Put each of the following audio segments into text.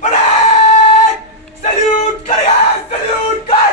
Parade! Salute करिए, salute कर!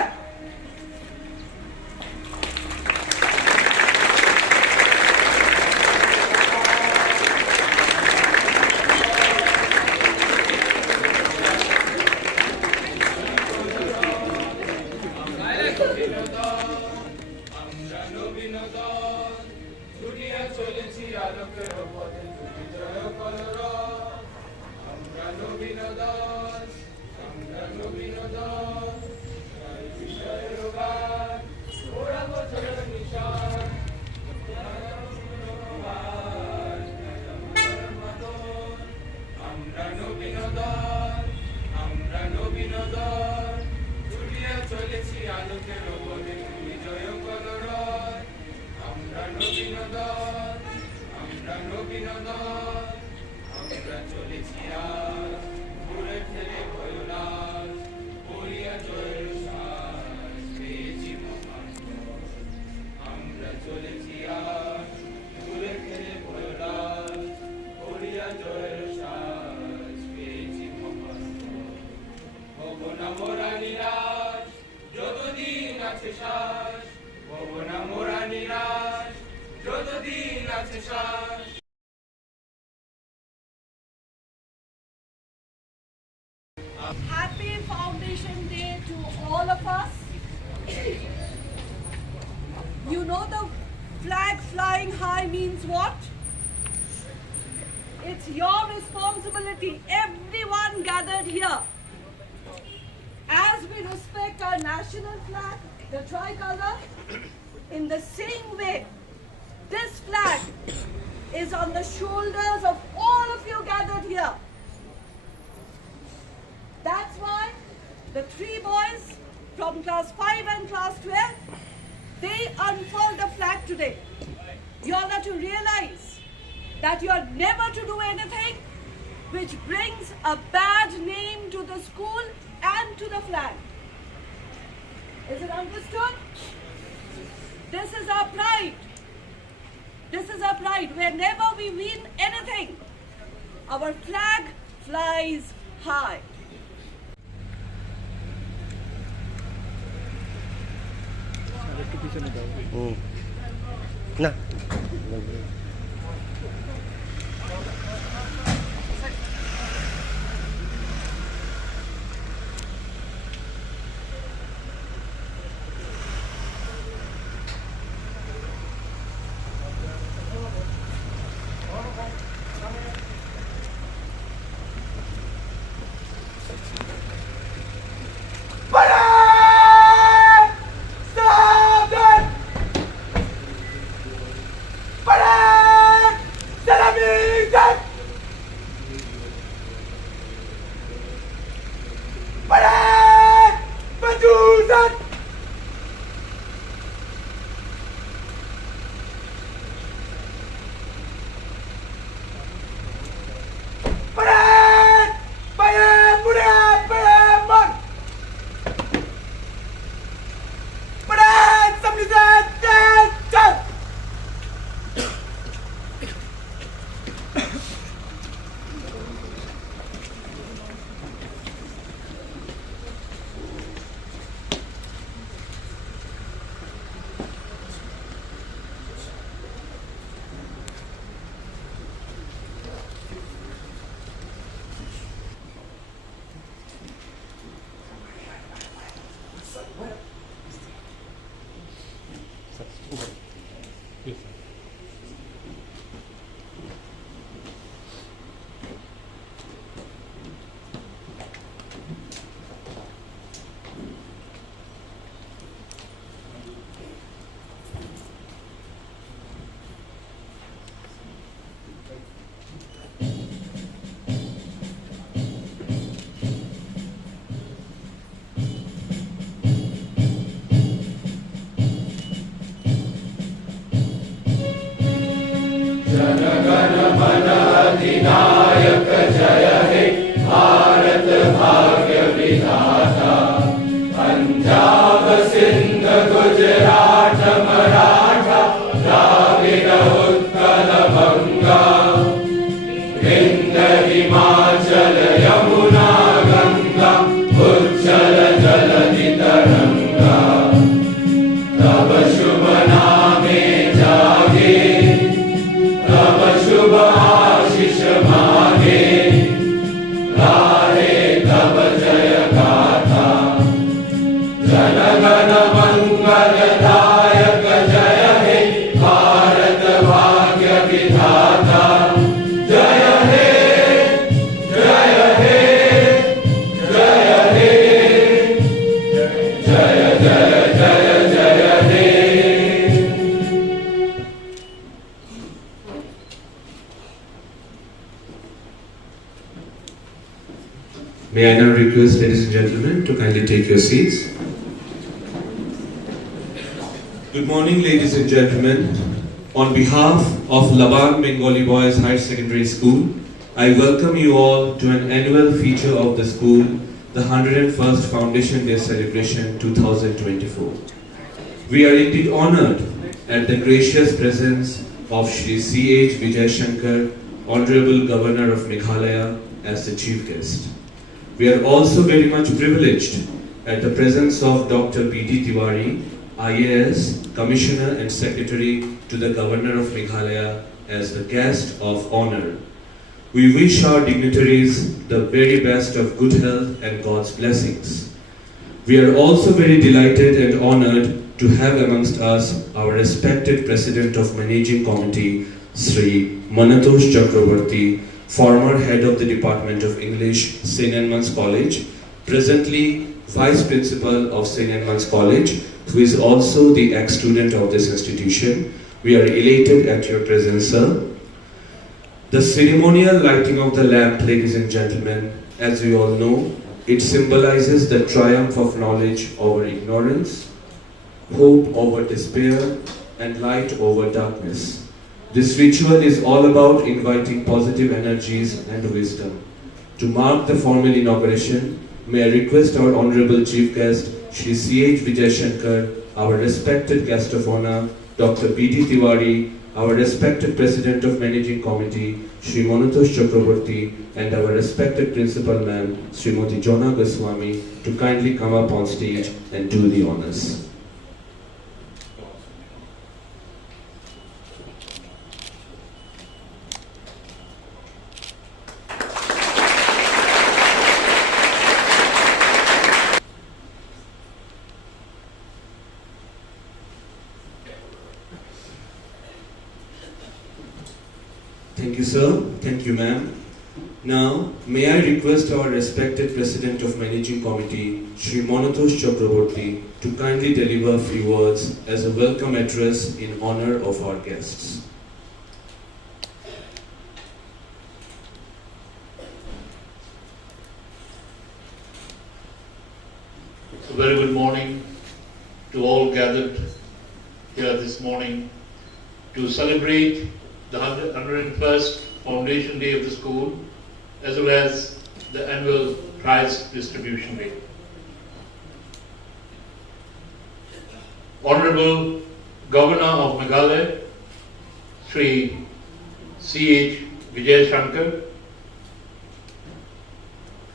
Happy Foundation Day to all of us. You know the flag flying high means what? It's your responsibility, everyone gathered here. As we respect our national flag, the tricolor, in the same way, this flag is on the shoulders of all of you gathered here. That's why the three boys from class 5 and class 12, they unfurled the flag today. You all are to realize that you are never to do anything which brings a bad name to the school and to the flag. Is it understood? This is our pride. This is our pride. Whenever we win anything, our flag flies high. Nah. Parade! Stop it! May I now request, ladies and gentlemen, to kindly take your seats. Good morning, ladies and gentlemen. On behalf of Laban Bengalee Boys Higher Secondary School, I welcome you all to an annual feature of the school, the 101st Foundation Day Celebration 2024. We are indeed honored at the gracious presence of Shri C.H. Vijay Shankar, Honorable Governor of Meghalaya, as the chief guest. We are also very much privileged at the presence of Dr. B.D. Tiwari, IAS, Commissioner and Secretary to the Governor of Meghalaya, as the guest of honor. We wish our dignitaries the very best of good health and God's blessings. We are also very delighted and honored to have amongst us our respected President of Managing Committee, Sri Manatosh Chakraborty, former head of the Department of English, St. Edmund's College, presently Vice Principal of St. Edmund's College, who is also the ex-student of this institution. We are elated at your presence, sir. The ceremonial lighting of the lamp, ladies and gentlemen, as we all know, it symbolizes the triumph of knowledge over ignorance, hope over despair, and light over darkness. This ritual is all about inviting positive energies and wisdom. To mark the formal inauguration, may I request our Honorable Chief Guest, Shri C.H. Vijay Shankar, our respected guest of honor, Dr. B.D. Tiwari, our respected President of Managing Committee, Shri Manatosh Chakraborty, and our respected Principal Ma'am, Srimati Jona Goswami, to kindly come up on stage and do the honors. Thank you, sir. Thank you, ma'am. Now, may I request our respected President of Managing Committee, Shri Manatosh Chakraborty, to kindly deliver a few words as a welcome address in honor of our guests. A very good morning to all gathered here this morning to celebrate the 101st Foundation Day of the school, as well as the annual prize distribution day. Honorable Governor of Meghalaya, Sri C.H. Vijay Shankar,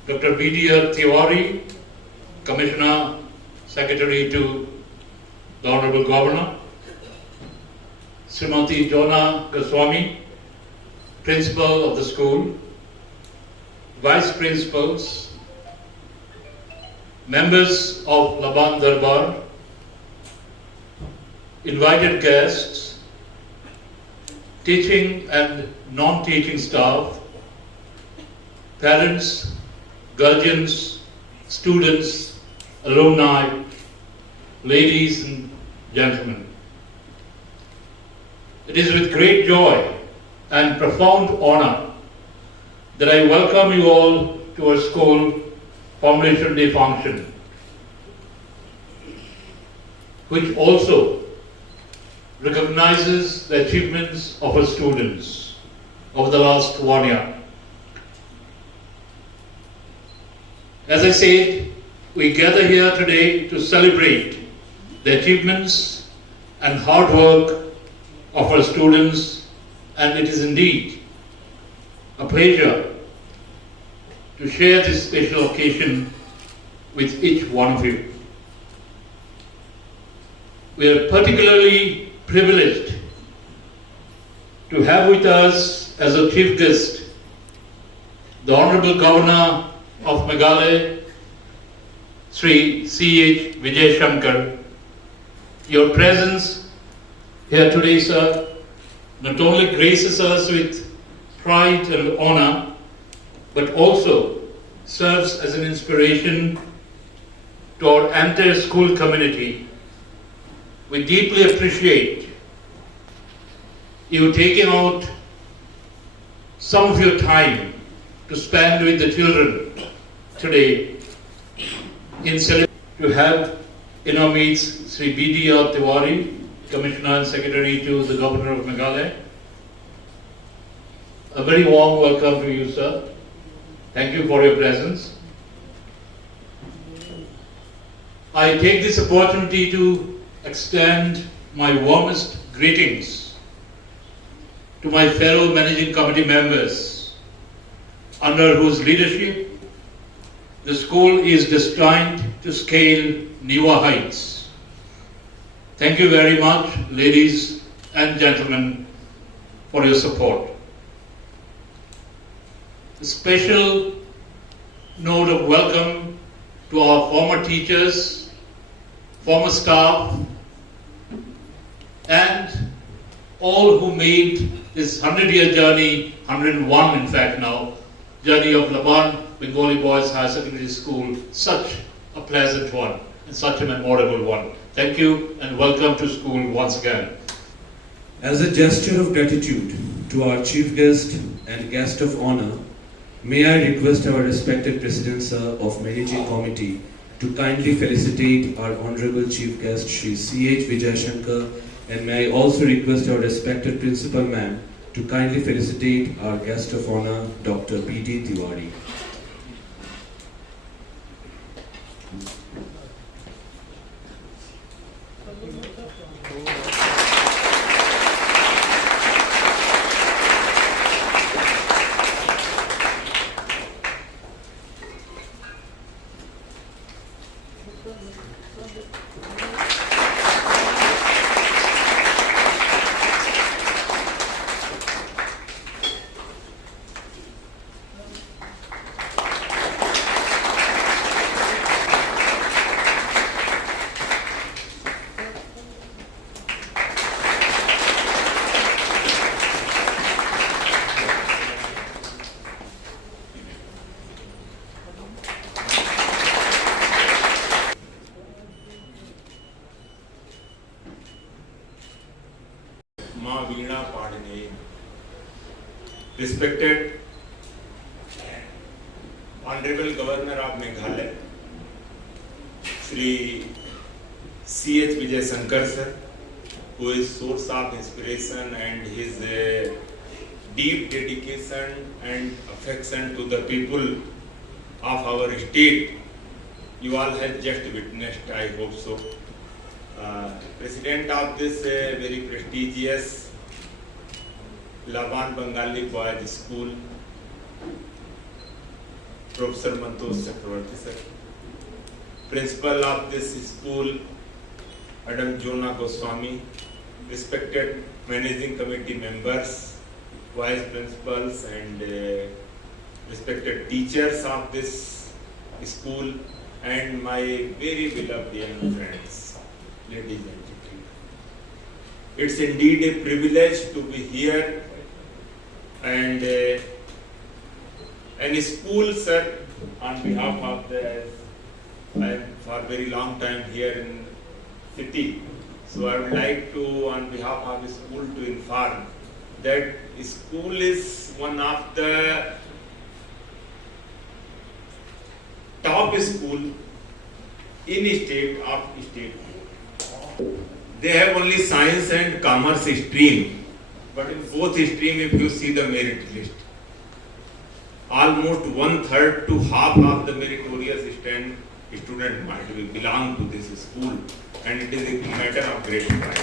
Dr. B.D. Tiwari, Commissioner, Secretary to the Honorable Governor, Srimati Jona Goswami, Principal of the school, Vice Principals, members of Laban Darbar, invited guests, teaching and non-teaching staff, parents, guardians, students, alumni, ladies and gentlemen. It is with great joy and profound honor that I welcome you all to our school Foundation Day function, which also recognizes the achievements of our students over the last 1 year. As I said, we gather here today to celebrate the achievements and hard work of our students, and it is indeed a pleasure to share this special occasion with each one of you. We are particularly privileged to have with us as a chief guest the Honorable Governor of Meghalaya, Sri C.H. Vijay Shankar. Your presence here today, sir, not only graces us with pride and honor, but also serves as an inspiration to our entire school community. We deeply appreciate you taking out some of your time to spend with the children today in celebration to have in our meets Sri B.D.R. Tiwari, Commissioner and Secretary to the Governor of Meghalaya. A very warm welcome to you, sir. Thank you for your presence. I take this opportunity to extend my warmest greetings to my fellow managing committee members, under whose leadership the school is destined to scale newer heights. Thank you very much, ladies and gentlemen, for your support. A special note of welcome to our former teachers, former staff, and all who made this 100-year journey, 101 in fact now, journey of Laban Bengalee Boys Higher Secondary School, such a pleasant one and such a memorable one. Thank you and welcome to school once again. As a gesture of gratitude to our chief guest and guest of honor, may I request our respected President Sir of Managing Committee to kindly felicitate our Honorable Chief Guest Shri C.H. Vijayashankar, and may I also request our respected Principal Ma'am to kindly felicitate our guest of honor, Dr. B.D. Tiwari. Respected Honorable Governor of Meghalaya, Shri C.H. Vijayashankar sir, who is source of inspiration and his deep dedication and affection to the people of our state, you all have just witnessed, I hope so. President of this very prestigious Laban Bengalee Boys School, Professor Mantosh Chakravarti sir. Principal of this school, Madam Jona Goswami. Respected managing committee members, vice principals, and respected teachers of this school, and my very beloved young friends, ladies and gentlemen. It's indeed a privilege to be here, and school, sir, on behalf of the, I am for a very long time here in city, so I would like to, on behalf of the school, to inform that school is one of the top school in state of state. They have only science and commerce stream, but in both stream, if you see the merit list, almost 1/3 to half of the meritorious student might belong to this school, and it is a matter of great pride.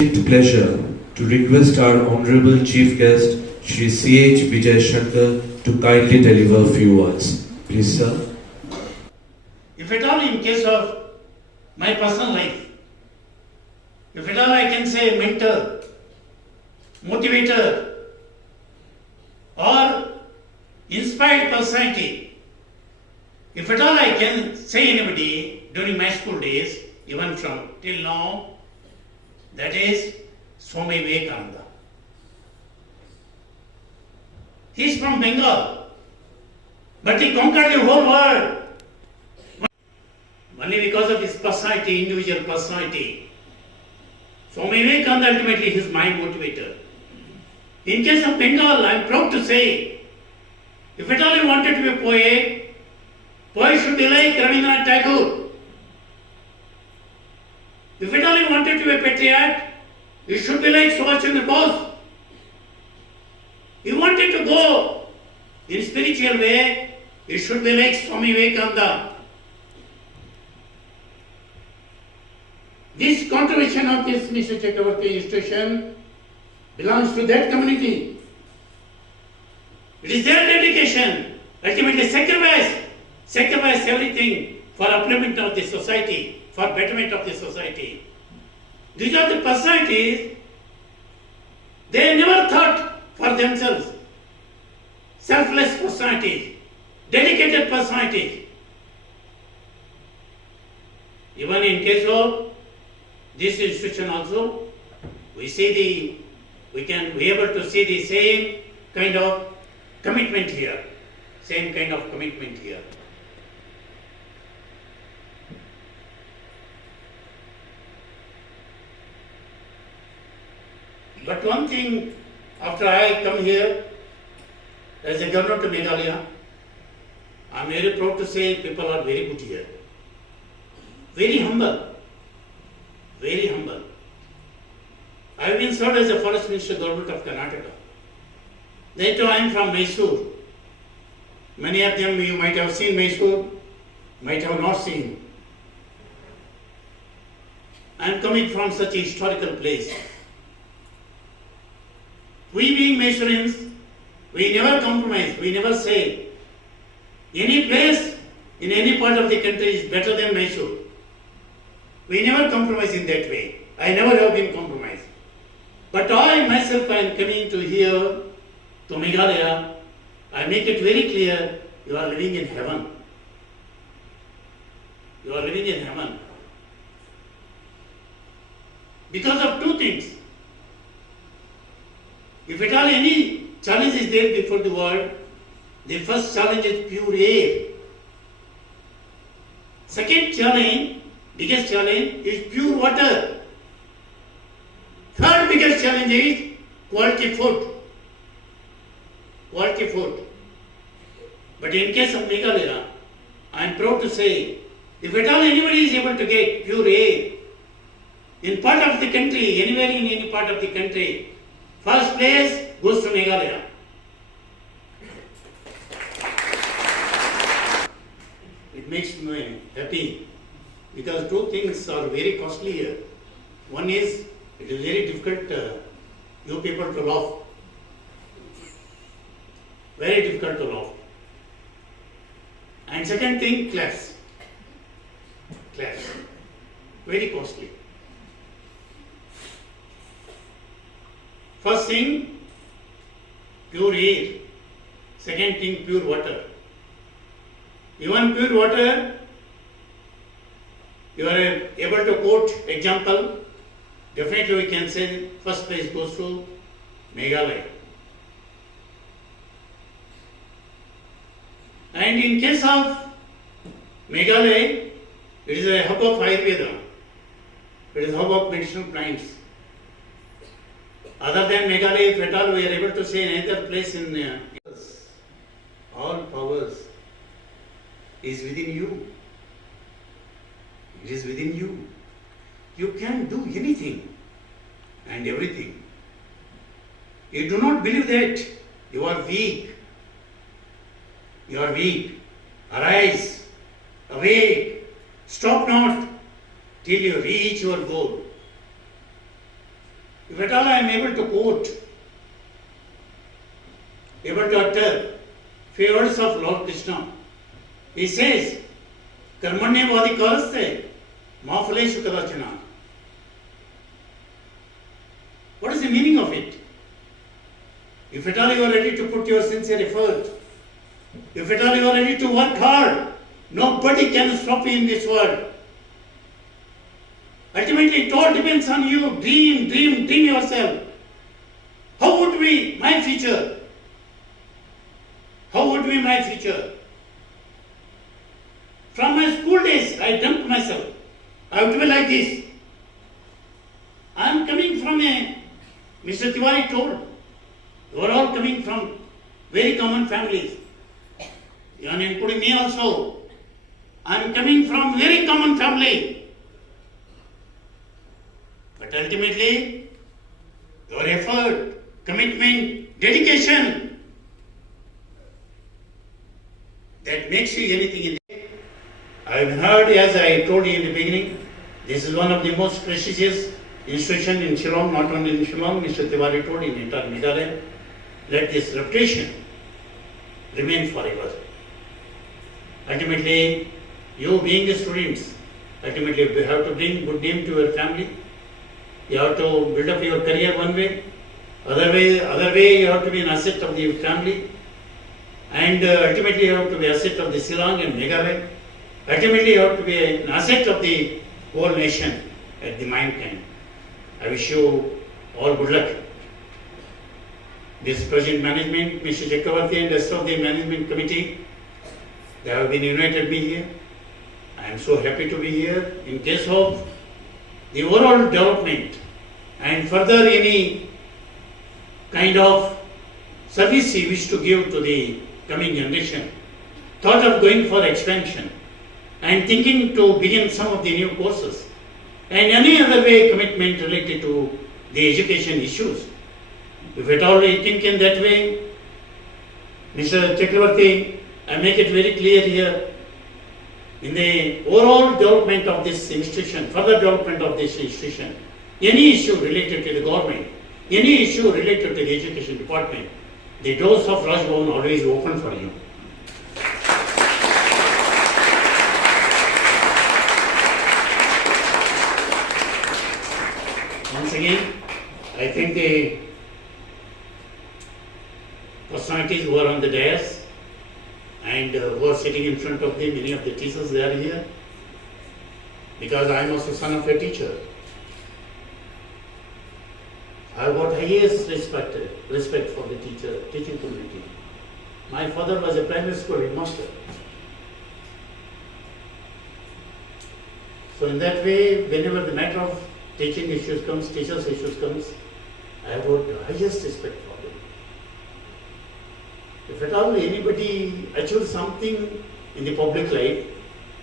It's a pleasure to request our Honorable Chief Guest, Shri C.H. Vijayashankar, to kindly deliver a few words. Please, sir. If at all in case of my personal life, if at all I can say mentor, motivator, or inspired personality, if at all I can say anybody during my school days, even from till now, that is Swami Vivekananda. He is from Bengal, but he conquered the whole world. Only because of his personality, individual personality. Swami Vivekananda ultimately his mind motivator. In case of Bengal, I am proud to say, if at all he wanted to be a poet, Poet should be like Rabindranath Tagore. If at all you wanted to be a patriot, you should be like Subhash Chandra Bose. You wanted to go in spiritual way, you should be like Swami Vivekananda. This contribution of this Mr. Chakravarti institution belongs to that community. It is their dedication, ultimately sacrifice everything for upliftment of the society, for betterment of the society. These are the personalities, they never thought for themselves. Selfless personalities, dedicated personalities. Even in case of this institution also, we can be able to see the same kind of commitment here. Same kind of commitment here. But one thing, after I come here as a governor to Meghalaya, I am very proud to say people are very good here. Very humble. Very humble. I have been served as a forest minister government of Karnataka. Later I am from Mysore. Many of them you might have seen Mysore, might have not seen. I am coming from such a historical place. We being Mysoreans, we never compromise, we never say any place in any part of the country is better than Mysore. We never compromise in that way. I never have been compromised. But I myself am coming to here, to Meghalaya, I make it very clear, you are living in heaven. You are living in heaven. Because of two things. If at all any challenge is there before the world, the first challenge is pure air. Second challenge, biggest challenge is pure water. Third biggest challenge is quality food. Quality food. But in case of Meghalaya, I am proud to say, if at all anybody is able to get pure air, in part of the country, anywhere in any part of the country, first place goes to Meghalaya. It makes me happy because two things are very costly here. One is, it is very difficult you people to laugh. Very difficult to laugh. And second thing, class. Class. Very costly. First thing, pure air. Second thing, pure water. Even pure water, you are able to quote example, definitely we can say first place goes to Meghalaya. And in case of Meghalaya, it is a hub of Ayurveda. It is a hub of medicinal plants. Other than Meghalaya, if at all we are able to say another place in all powers is within you. It is within you. You can do anything and everything. You do not believe that you are weak. You are weak. Arise, awake, stop not till you reach your goal. If at all I am able to quote, able to utter few words of Lord Krishna, he says, Karmanye vadi karaste, ma phaleshu kadachana. What is the meaning of it? If at all you are ready to put your sincere effort, if at all you are ready to work hard, nobody can stop you in this world. Ultimately, it all depends on you. Dream yourself. How would be my future? How would be my future? From my school days, I dumped myself. I would be like this. I am coming from Mr. Tiwari told, you are all coming from very common families. Even including me also. I am coming from very common family. But ultimately, your effort, commitment, dedication, that makes you anything in the I've heard, as I told you in the beginning, this is one of the most prestigious institutions in Shillong, not only in Shillong, Mr. Tiwari told in entire Meghalaya. Let this reputation remain forever. Ultimately, you being the students, ultimately you have to bring good name to your family. You have to build up your career one way. Other way you have to be an asset of the family. And ultimately you have to be an asset of the Shillong and Meghalaya. Ultimately you have to be an asset of the whole nation at the mankind. I wish you all good luck. This present management, Mr. Chakravarti and rest of the management committee, they have been invited me here. I am so happy to be here in case of the overall development and further any kind of service you wish to give to the coming generation. Thought of going for expansion and thinking to begin some of the new courses and any other way commitment related to the education issues. If at all we think in that way, Mr. Chakravarti, I make it very clear here, in the overall development of this institution, further development of this institution, any issue related to the government, any issue related to the education department, the doors of Raj Bhavan are always open for you. Once again, I thank the personalities who are on the dais and who are sitting in front of them, many of the teachers they are here, because I am also son of a teacher. I have got highest respect for the teaching community. My father was a primary school headmaster. So in that way, whenever the matter of teaching issues comes, teachers issues comes, I have got the highest respect for them. If at all anybody achieves something in the public life,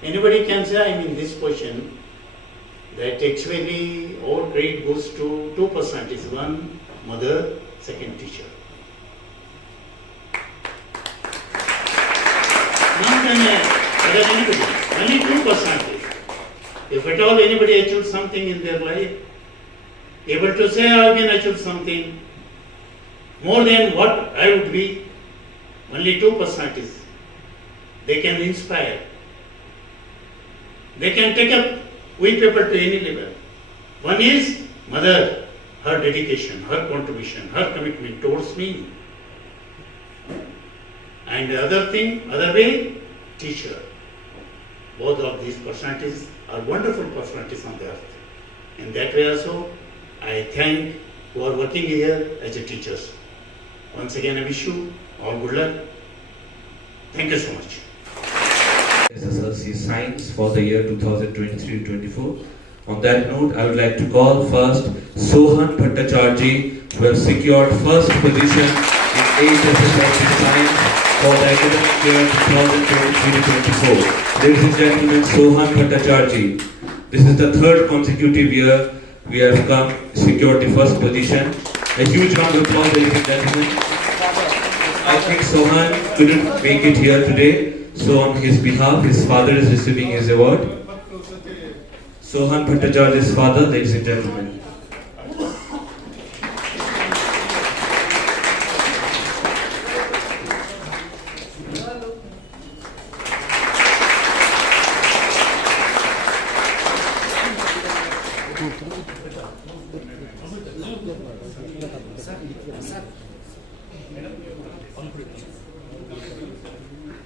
anybody can say I am in this position, that actually all credit goes to two personalities, one mother, second teacher. Not anybody, only two personalities. If at all anybody achieves something in their life, able to say I have been achieved something more than what I would be, only two personalities. They can inspire. They can take up with people to any level. One is mother, her dedication, her contribution, her commitment towards me. And the other way, teacher. Both of these personalities are wonderful personalities on the earth. In that way also, I thank who are working here as a teachers. Once again, I wish you all good luck. Thank you so much. SSLC Science for the year 2023-24. On that note, I would like to call first Sohan Bhattacharjee, who have secured first position in SSLC Science for the academic year 2023-24. Ladies and gentlemen, Sohan Bhattacharjee. This is the third consecutive year we have secured the first position. A huge round of applause, ladies and gentlemen. I think Sohan couldn't make it here today. So on his behalf, his father is receiving his award. Sohan Bhattacharjee's father, ladies and gentlemen.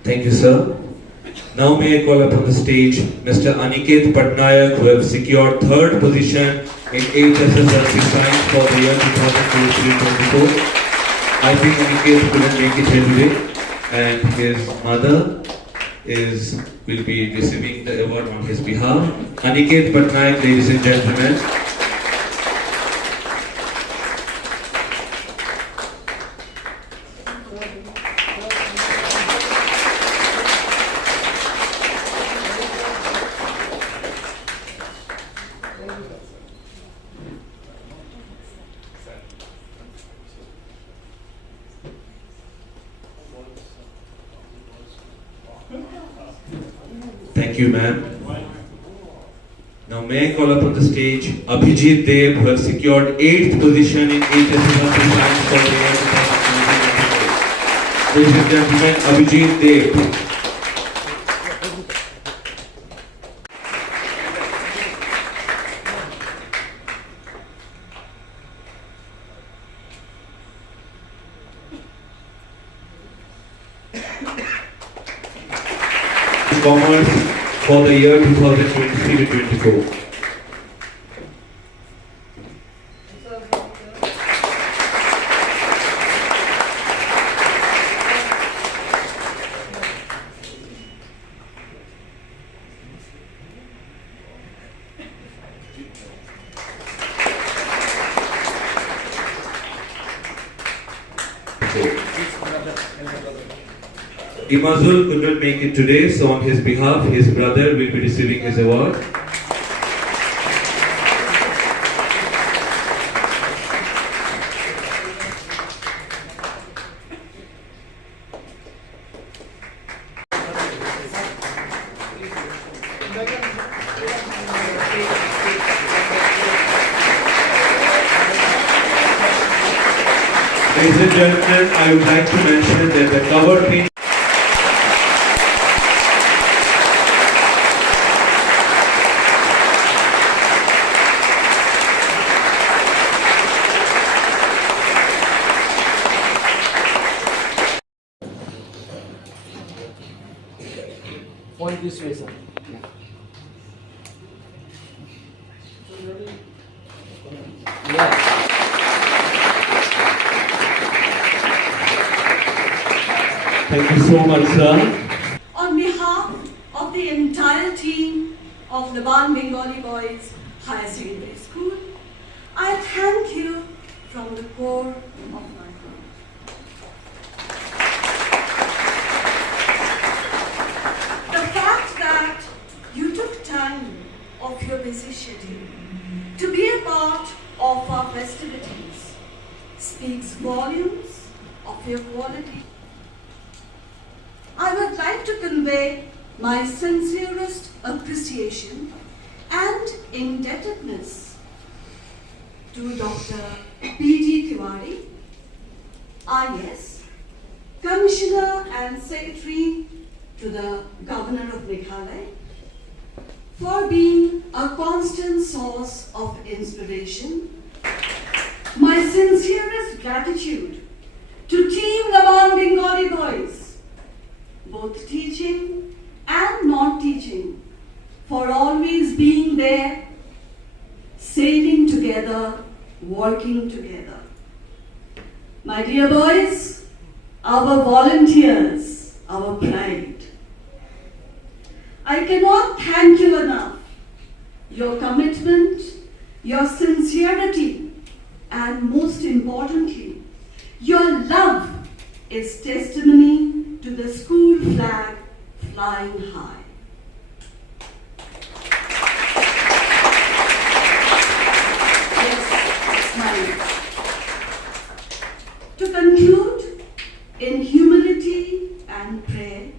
Thank you, sir. Now may I call upon the stage Mr. Aniket Patnaik, who have secured third position in SSLC Science for the year 2023-24. I think Aniket couldn't make it here today, and his mother will be receiving the award on his behalf. Aniket Patnaik, ladies and gentlemen. Thank you, ma'am. Now may I call upon the stage Abhijit Dev, who has secured 8th position in HSS Science for the year 2024. Ladies and gentlemen, Abhijit Dev. Commerce for the year 2023-24. Imazul could not make it today, so on his behalf, his brother will be receiving his award. Ladies and gentlemen, I would like to mention that the cover page point this way, sir. Yeah. Thank you so much, sir. On behalf of the entire team of Laban Bengalee Boys Higher Secondary School, I thank you from the core of my heart. The fact that you took time of your busy schedule to be a part of our festivities speaks volumes of your quality. I would like to convey my sincerest appreciation and indebtedness to Dr. P.G. Tiwari, IS, Commissioner and Secretary to the Governor of Meghalaya, for being a constant source of inspiration. My sincerest gratitude to Team Laban Bengalee Boys, both teaching and non-teaching, for always being there, sailing together, working together. My dear boys, our volunteers, our pride. I cannot thank you enough. Your commitment, your sincerity, and most importantly, your love is testimony to the school flag flying high. To conclude, in humility and prayer,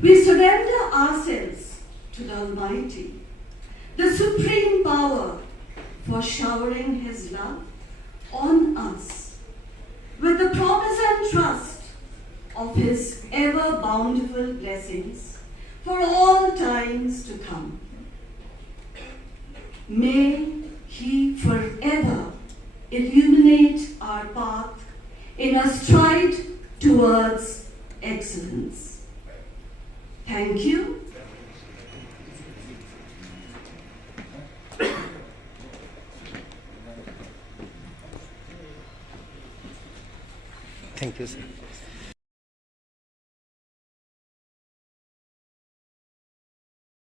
we surrender ourselves to the Almighty, the supreme power, for showering His love on us with the promise and trust of His ever bountiful blessings for all times to come. May He forever illuminate our path in a stride towards excellence. Thank you. Thank you, sir.